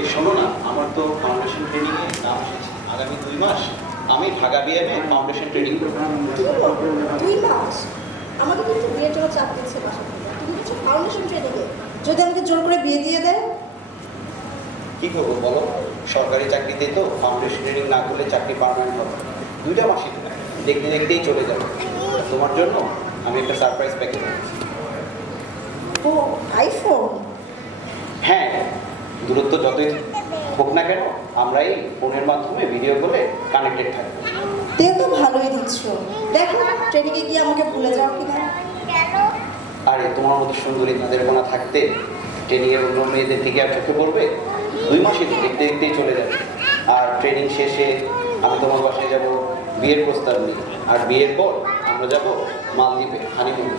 এই শোনো না আমার তো ফাউন্ডেশন ট্রেনিং এ নাম এসেছে। আগামী দুই মাস আমি ঢাকা বিএমএ ফাউন্ডেশন ট্রেনিং করব? দুই মাস? আমাকে কিন্তু বিয়ের জন্য চাপ দিচ্ছে বাসা থেকে। তুমি কিছু ফাউন্ডেশন ট্রেনিংয়ে যদি আমাকে জোর করে বিয়ে দিয়ে দেয়? কি করব বলো? সরকারি চাকরিতে তো ফাউন্ডেশন ট্রেনিং না করলে চাকরি পারমানেন্ট হবে দুইটা মাসই তো দেখতে দেখতেই চলে যাবে। তোমার জন্য আমি একটা সারপ্রাইজ প্যাকেজ ও আইফোন দূরত্ব যতই হোক না কেন আমরা এই ফোনের মাধ্যমে ভিডিও কলে কানেক্টেড থাকব তেল তো ভালোই দিচ্ছ। দেখো ট্রেনিংয়ে গিয়ে আমাকে ভুলে যাও কিনা আরে তোমার মতো সুন্দরী তাদের কোনা থাকতে ট্রেনিংয়ের অন্য মেয়েদের দিকে আর চোখে পড়বে? দুই মাসে দেখতে দেখতেই চলে যাবে। আর ট্রেনিং শেষে আমি তোমার বাসায় যাব বিয়ের প্রস্তাব নিয়ে। আর বিয়ের পর আমরা যাব মালদ্বীপে হানিমুনে